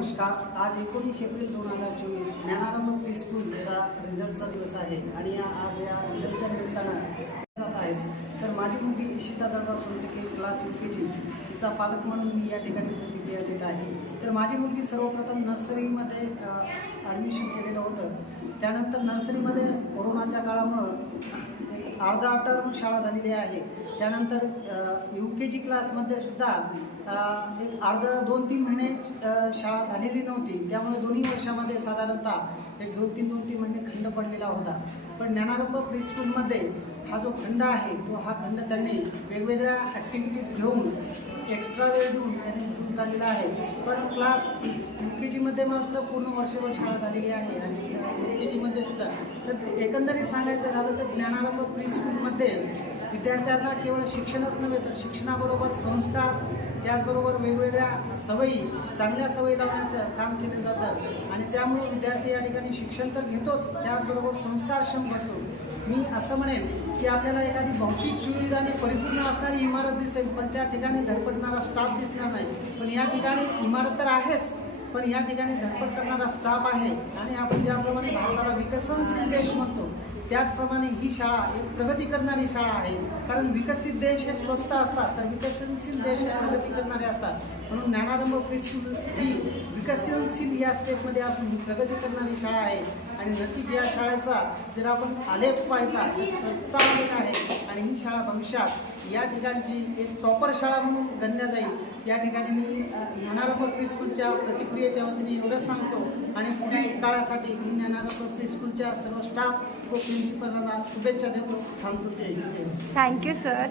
नमस्कार. आज 19 April 2024 ज्ञानारंभ pre स्कूलचा रिझल्टचा दिवस आहे आणि आज या रिझल्टच्या निमित्तानं जात आहेत. तर माझी मुलगी इशिता दळवा सोनटके क्लास UKG तिचा पालक म्हणून मी या ठिकाणी प्रतिक्रिया देत आहे. तर माझी मुलगी सर्वप्रथम नर्सरीमध्ये ॲडमिशन केलेलं होतं. त्यानंतर नर्सरीमध्ये कोरोनाच्या काळामुळं एक अर्धा टर्म शाळा झालेली आहे. त्यानंतर UKG क्लासमध्ये सुद्धा एक अर्धा 2-3 महिने शाळा झालेली नव्हती. त्यामुळे दोन्ही वर्षामध्ये साधारणतः एक 2-3 महिने खंड पडलेला होता. पण ज्ञानारंभ प्री स्कूलमध्ये हा जो खंड आहे तो हा खंड त्यांनी वेगवेगळ्या ॲक्टिव्हिटीज घेऊन एक्स्ट्रा वेळ देऊन त्यांनी भरून काढलेला आहे. पण क्लास UKGमध्ये मात्र पूर्ण वर्षभर शाळा झालेली आहे आणि LKGमध्ये सुद्धा. तर एकंदरीत सांगायचं झालं तर ज्ञानारंभ प्री स्कूलमध्ये विद्यार्थ्यांना केवळ शिक्षणच नव्हे तर शिक्षणाबरोबर संस्कार त्याचबरोबर वेगवेगळ्या सवयी चांगल्या सवयी लावण्याचं काम केलं जातं आणि त्यामुळे विद्यार्थी या ठिकाणी शिक्षण तर घेतोच त्याचबरोबर संस्कारक्षम बनतो. मी असं म्हणेन की आपल्याला एखादी भौतिक सुविधाने परिपूर्ण असणारी इमारत दिसेल पण त्या ठिकाणी धडपडणारा स्टाफ दिसणार नाही. पण या ठिकाणी इमारत तर आहेच पण या ठिकाणी धडपड करणारा स्टाफ आहे आणि आपण ज्याप्रमाणे भारताला विकसनशील देश म्हणतो त्याचप्रमाणे ही शाळा एक प्रगती करणारी शाळा आहे. कारण विकसित देश हे स्वस्त असतात तर विकसनशील देश हे प्रगती करणारे असतात. म्हणून ज्ञानारंभ प्री स्कूल ही विकसनशील या स्टेपमध्ये असून ही प्रगती करणारी शाळा आहे आणि नक्कीच या शाळेचा जर आपण आलेख पाहिला तर सत्ता आलेख आहे आणि ही शाळा भविष्यात या ठिकाणची एक टॉपर शाळा म्हणून गणल्या जाईल. या ठिकाणी मी ज्ञानारंभ प्री स्कूलच्या प्रतिक्रियेच्या वतीने एवढं सांगतो आणि पुढील काळासाठी मी ज्ञानारंभ प्री स्कूलच्या सर्व स्टाफ व प्रिन्सिपलला शुभेच्छा देतो. थांबतो. Thank you sir.